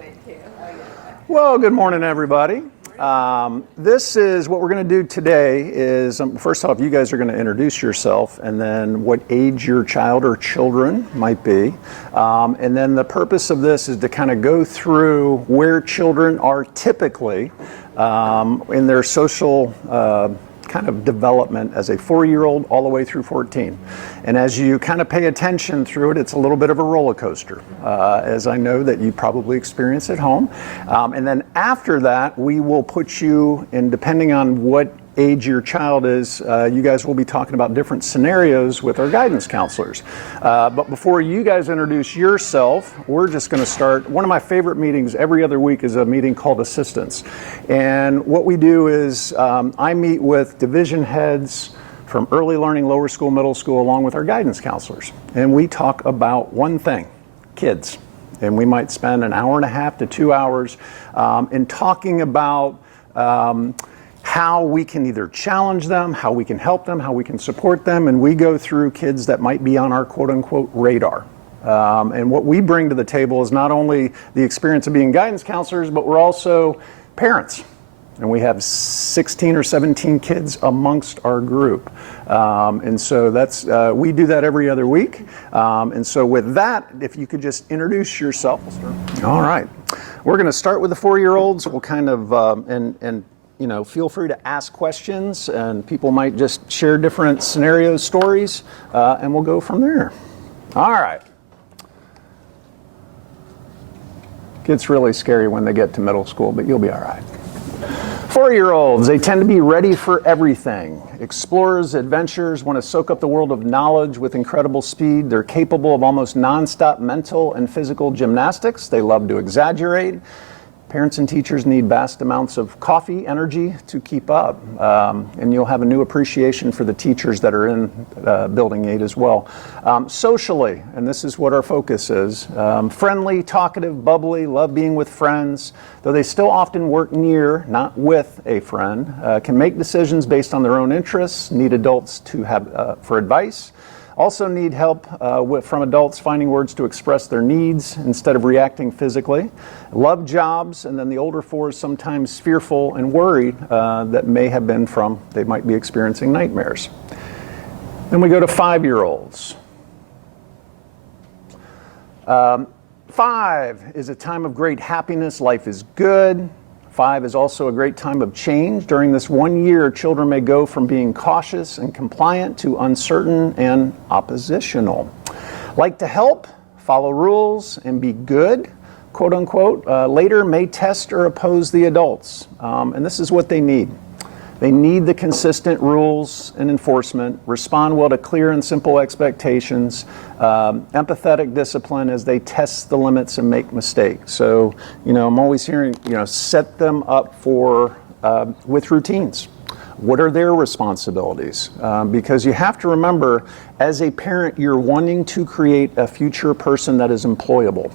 went to. Oh, yeah. Well, good morning, everybody. This is what we're going to do today is, first off, you guys are going to introduce yourself and then what age your child or children might be. And then the purpose of this is to kind of go through where children are typically in their social kind of development as a 4-year-old all the way through 14. And as you kind of pay attention through it, it's a little bit of a roller coaster, as I know that you probably experience at home. And then after that, we will put you in, depending on what age your child is, you guys will be talking about different scenarios with our guidance counselors. But before you guys introduce yourself, we're just going to start. One of my favorite meetings every other week is a meeting called Assistance. And what we do is I meet with division heads from early learning, lower school, middle school, along with our guidance counselors. And we talk about one thing, kids. And we might spend an hour and a half to 2 hours in talking about how we can either challenge them, how we can help them, how we can support them, and we go through kids that might be on our quote-unquote radar. And what we bring to the table is not only the experience of being guidance counselors, but we're also parents. And we have 16 or 17 kids amongst our group. And so that's we do that every other week. And so with that, if you could just introduce yourself. All right. We're going to start with the 4-year-olds. We'll kind of, and you know, feel free to ask questions, and people might just share different scenarios, stories, and we'll go from there. All right. Gets really scary when they get to middle school, but you'll be all right. 4-year-olds, they tend to be ready for everything. Explorers, adventurers, want to soak up the world of knowledge with incredible speed. They're capable of almost nonstop mental and physical gymnastics. They love to exaggerate. Parents and teachers need vast amounts of coffee, energy to keep up. And you'll have a new appreciation for the teachers that are in Building 8 as well. Socially, and this is what our focus is, friendly, talkative, bubbly, love being with friends, though they still often work near, not with a friend, can make decisions based on their own interests, need adults to have for advice. Also need help from adults finding words to express their needs instead of reacting physically. Love jobs, and then the older 4s sometimes fearful and worried that may have been from, they might be experiencing nightmares. Then we go to 5-year-olds. 5 is a time of great happiness. Life is good. 5 is also a great time of change. During this 1 year, children may go from being cautious and compliant to uncertain and oppositional. Like to help, follow rules, and be good, quote unquote, later may test or oppose the adults. And this is what they need. They need the consistent rules and enforcement, respond well to clear and simple expectations, empathetic discipline as they test the limits and make mistakes. So, you know, I'm always hearing, you know, set them up for, with routines. What are their responsibilities? Because you have to remember, as a parent, you're wanting to create a future person that is employable.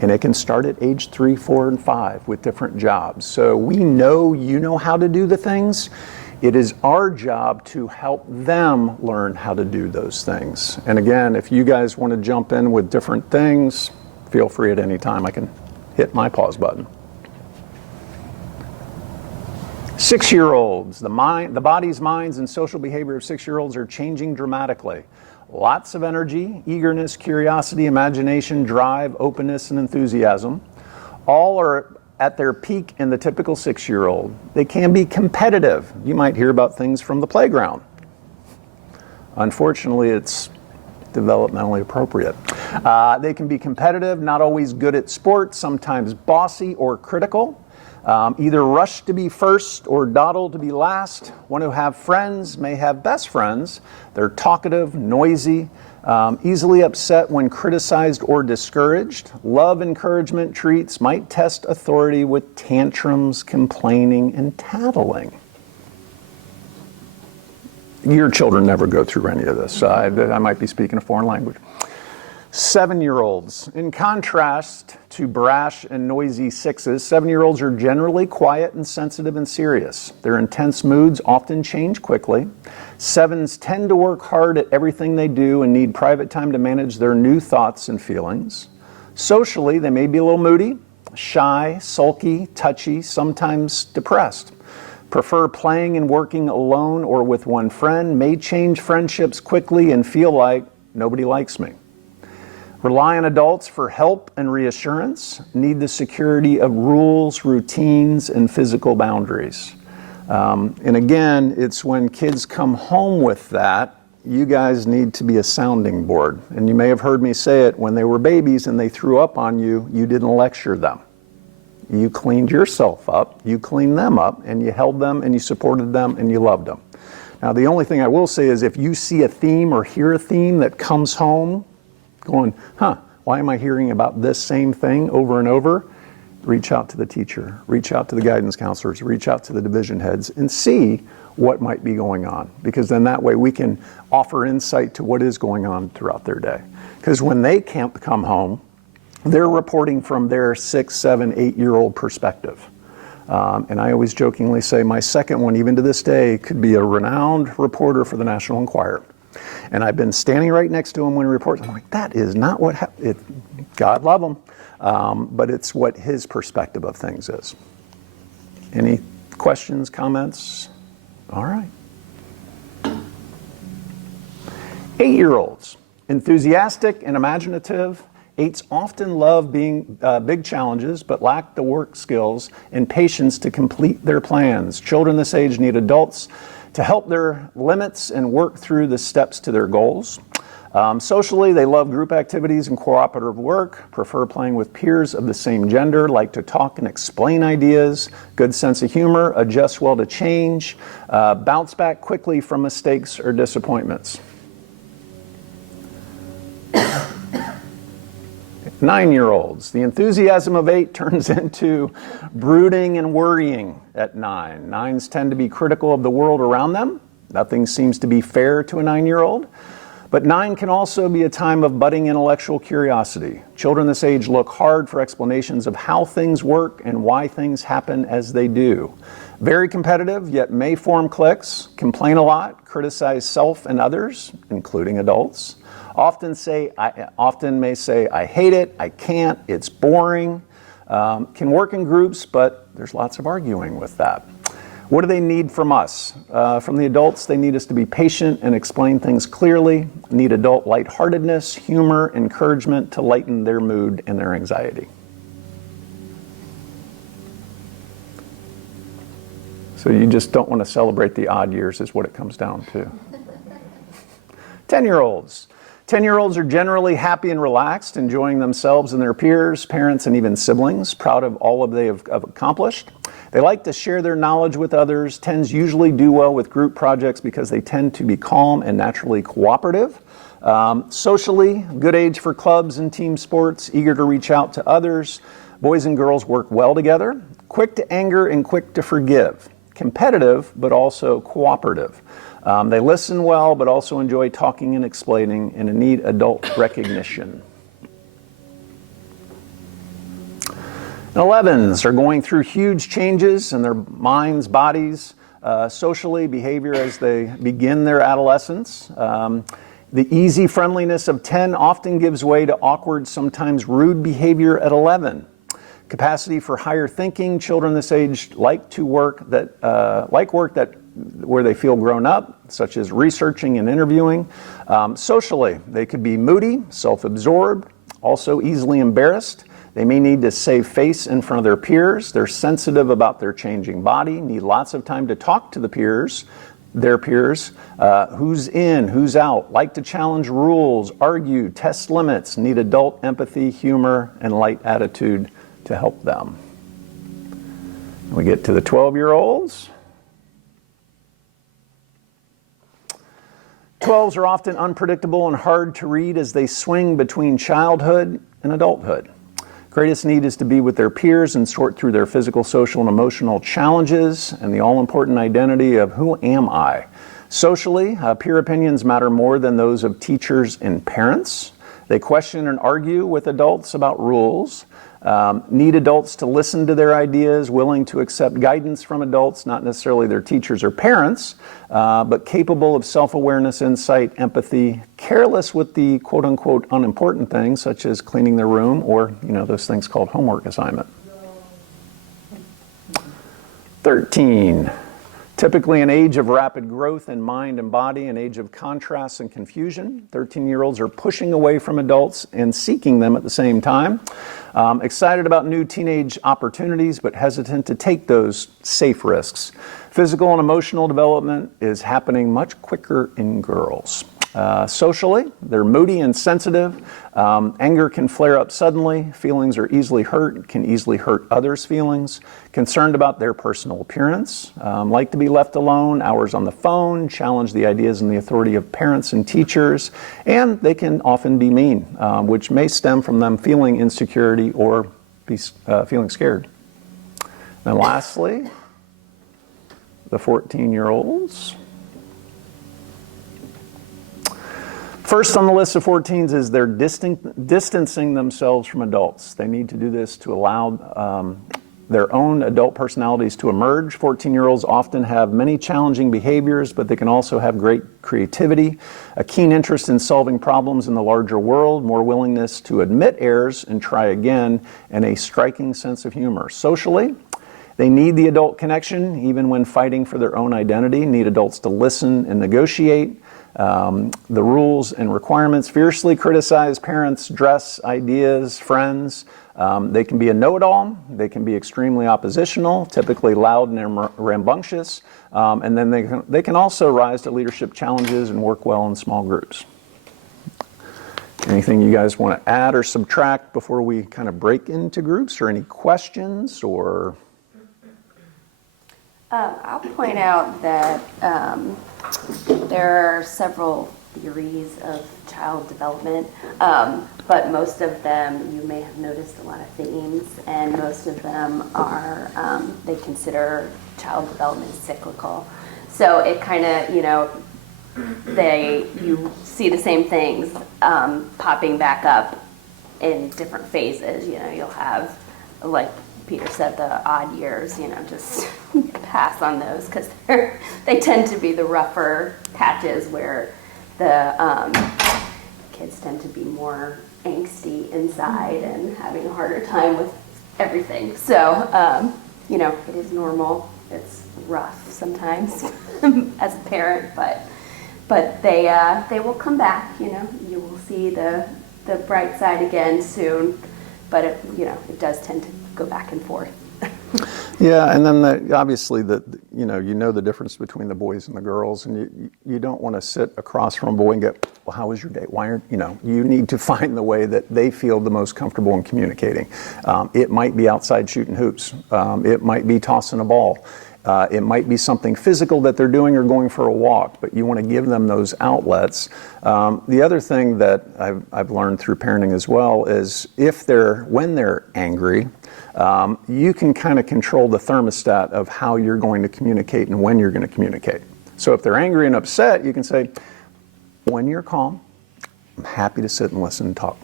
And it can start at age 3, 4, and 5 with different jobs. So we know you know how to do the things. It is our job to help them learn how to do those things. And again, if you guys want to jump in with different things, feel free at any time. I can hit my pause button. 6-year-olds, the bodies, minds, and social behavior of 6-year-olds are changing dramatically. Lots of energy, eagerness, curiosity, imagination, drive, openness, and enthusiasm. All are at their peak in the typical 6-year-old. They can be competitive. You might hear about things from the playground. Unfortunately, it's developmentally appropriate. They can be competitive, not always good at sports, sometimes bossy or critical. Either rush to be first or dawdle to be last. Want to have friends, may have best friends. They're talkative, noisy, easily upset when criticized or discouraged. Love encouragement, treats, might test authority with tantrums, complaining, and tattling. Your children never go through any of this. I might be speaking a foreign language. 7-year-olds. In contrast to brash and noisy 6s, 7-year-olds are generally quiet and sensitive and serious. Their intense moods often change quickly. 7s tend to work hard at everything they do and need private time to manage their new thoughts and feelings. Socially, they may be a little moody, shy, sulky, touchy, sometimes depressed. Prefer playing and working alone or with one friend, may change friendships quickly and feel like nobody likes me. Rely on adults for help and reassurance, need the security of rules, routines, and physical boundaries. And again, it's when kids come home with that, you guys need to be a sounding board. And you may have heard me say it, when they were babies and they threw up on you, you didn't lecture them. You cleaned yourself up, you cleaned them up, and you held them, and you supported them, and you loved them. Now, the only thing I will say is if you see a theme or hear a theme that comes home going, why am I hearing about this same thing over and over? Reach out to the teacher, reach out to the guidance counselors, reach out to the division heads, and see what might be going on. Because then that way we can offer insight to what is going on throughout their day. Because when they can't come home, they're reporting from their 6, 7, 8-year-old perspective. And I always jokingly say my second one, even to this day, could be a renowned reporter for the National Enquirer. And I've been standing right next to him when he reports. I'm like, that is not what happened. God love him. But it's what his perspective of things is. Any questions, comments? All right. 8-year-olds, enthusiastic and imaginative. 8s often love being big challenges, but lack the work skills and patience to complete their plans. Children this age need adults to help their limits and work through the steps to their goals. Socially, they love group activities and cooperative work, prefer playing with peers of the same gender, like to talk and explain ideas, good sense of humor, adjust well to change, bounce back quickly from mistakes or disappointments. 9-year-olds, the enthusiasm of 8 turns into brooding and worrying at 9. 9s tend to be critical of the world around them. Nothing seems to be fair to a 9-year-old. But 9 can also be a time of budding intellectual curiosity. Children this age look hard for explanations of how things work and why things happen as they do. Very competitive, yet may form cliques, complain a lot, criticize self and others, including adults. Often may say, I hate it, I can't, it's boring. Can work in groups, but there's lots of arguing with that. What do they need from us? From the adults, they need us to be patient and explain things clearly, need adult lightheartedness, humor, encouragement to lighten their mood and their anxiety. So you just don't want to celebrate the odd years is what it comes down to. 10-year-olds. 10-year-olds are generally happy and relaxed, enjoying themselves and their peers, parents, and even siblings, proud of all they have accomplished. They like to share their knowledge with others. 10s usually do well with group projects because they tend to be calm and naturally cooperative. Socially, good age for clubs and team sports, eager to reach out to others. Boys and girls work well together, quick to anger and quick to forgive. Competitive, but also cooperative. They listen well, but also enjoy talking and explaining, and need adult recognition. 11s are going through huge changes in their minds, bodies, socially, behavior as they begin their adolescence. The easy friendliness of 10 often gives way to awkward, sometimes rude behavior at 11. Capacity for higher thinking. Children this age like work where they feel grown up, such as researching and interviewing. Socially, they could be moody, self-absorbed, also easily embarrassed. They may need to save face in front of their peers. They're sensitive about their changing body, need lots of time to talk to their peers, who's in, who's out, like to challenge rules, argue, test limits, need adult empathy, humor, and light attitude to help them. We get to the 12-year-olds. 12s are often unpredictable and hard to read as they swing between childhood and adulthood. Greatest need is to be with their peers and sort through their physical, social, and emotional challenges and the all-important identity of who am I? Socially, peer opinions matter more than those of teachers and parents. They question and argue with adults about rules. Need adults to listen to their ideas, willing to accept guidance from adults, not necessarily their teachers or parents, but capable of self-awareness, insight, empathy, careless with the quote-unquote unimportant things, such as cleaning their room or, those things called homework assignment. 13. Typically an age of rapid growth in mind and body, an age of contrasts and confusion. 13-year-olds are pushing away from adults and seeking them at the same time. Excited about new teenage opportunities, but hesitant to take those safe risks. Physical and emotional development is happening much quicker in girls. Socially, they're moody and sensitive. Anger can flare up suddenly. Feelings are easily hurt, can easily hurt others' feelings. Concerned about their personal appearance. Like to be left alone, hours on the phone, challenge the ideas and the authority of parents and teachers. And they can often be mean, which may stem from them feeling insecurity or feeling scared. And lastly, the 14-year-olds. First on the list of 14s is they're distancing themselves from adults. They need to do this to allow their own adult personalities to emerge. 14-year-olds often have many challenging behaviors, but they can also have great creativity, a keen interest in solving problems in the larger world, more willingness to admit errors and try again, and a striking sense of humor. Socially, they need the adult connection, even when fighting for their own identity, need adults to listen and negotiate. The rules and requirements, fiercely criticize parents' dress, ideas, friends. They can be a know-it-all. They can be extremely oppositional, typically loud and rambunctious. And then they can also rise to leadership challenges and work well in small groups. Anything you guys want to add or subtract before we kind of break into groups, or any questions or... I'll point out that there are several theories of child development, but most of them, you may have noticed a lot of themes, and most of them are, they consider child development cyclical. So it kind of, you see the same things popping back up in different phases. You'll have, like Peter said, the odd years, just pass on those because they tend to be the rougher patches where the kids tend to be more angsty inside and having a harder time with everything. So, it is normal. It's rough sometimes as a parent, but they will come back. You will see the bright side again soon, but it does tend to go back and forth. Yeah, and then obviously you know the difference between the boys and the girls, and you don't want to sit across from a boy and go, well, how was your day? Why aren't you need to find the way that they feel the most comfortable in communicating. It might be outside shooting hoops. It might be tossing a ball. It might be something physical that they're doing or going for a walk, but you want to give them those outlets. The other thing that I've learned through parenting as well is when they're angry, you can kind of control the thermostat of how you're going to communicate and when you're going to communicate. So if they're angry and upset, you can say, when you're calm, I'm happy to sit and listen and talk.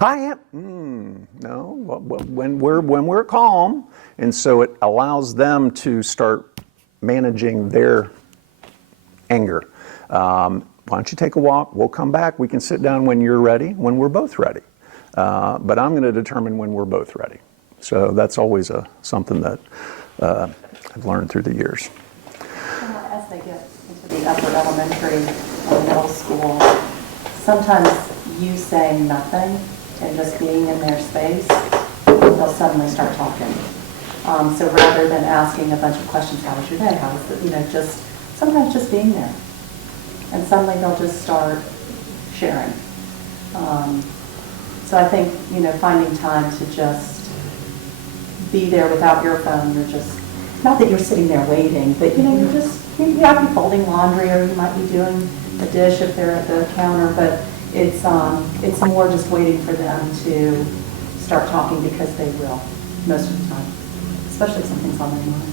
I am. No, when we're calm, and so it allows them to start managing their anger. Why don't you take a walk? We'll come back. We can sit down when you're ready, when we're both ready. But I'm going to determine when we're both ready. So that's always something that I've learned through the years. As they get into the upper elementary or middle school, sometimes you saying nothing and just being in their space, they'll suddenly start talking. So rather than asking a bunch of questions, how was your day? How was it? Just sometimes just being there, and suddenly they'll just start sharing. So I think finding time to just be there without your phone. You're just not that you're sitting there waiting, but you might be folding laundry, or you might be doing a dish if they're at the counter, but it's more just waiting for them to start talking, because they will most of the time, especially if something's on their mind.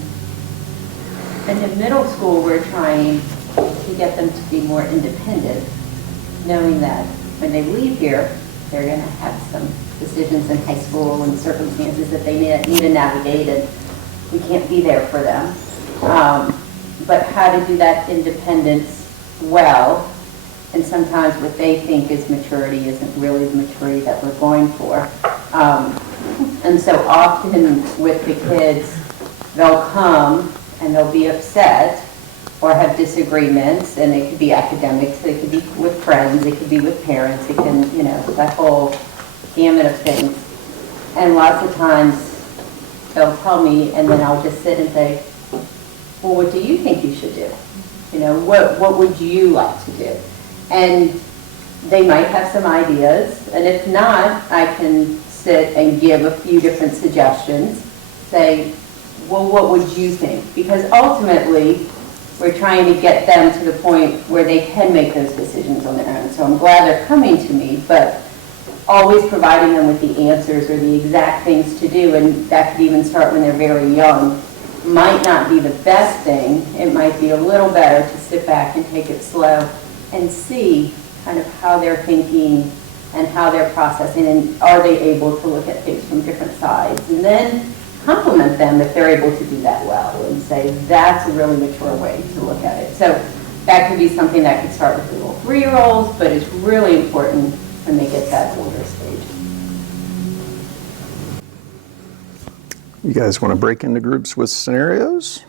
And in middle school, we're trying to get them to be more independent, knowing that when they leave here, they're going to have some decisions in high school and circumstances that they need to navigate, and we can't be there for them. But how to do that independence well, and sometimes what they think is maturity isn't really the maturity that we're going for. And so often with the kids, they'll come and they'll be upset or have disagreements, and it could be academics, it could be with friends, it could be with parents, it can, that whole gamut of things. And lots of times they'll tell me, and then I'll just sit and say, well, what do you think you should do? What would you like to do? And they might have some ideas, and if not, I can sit and give a few different suggestions, say, well, what would you think? Because ultimately, we're trying to get them to the point where they can make those decisions on their own. So I'm glad they're coming to me, but always providing them with the answers or the exact things to do, and that could even start when they're very young, might not be the best thing. It might be a little better to sit back and take it slow and see kind of how they're thinking and how they're processing, and are they able to look at things from different sides, and then compliment them if they're able to do that well and say, that's a really mature way to look at it. So that could be something that could start with little 3-year-olds, but it's really important when they get that older stage. You guys want to break into groups with scenarios?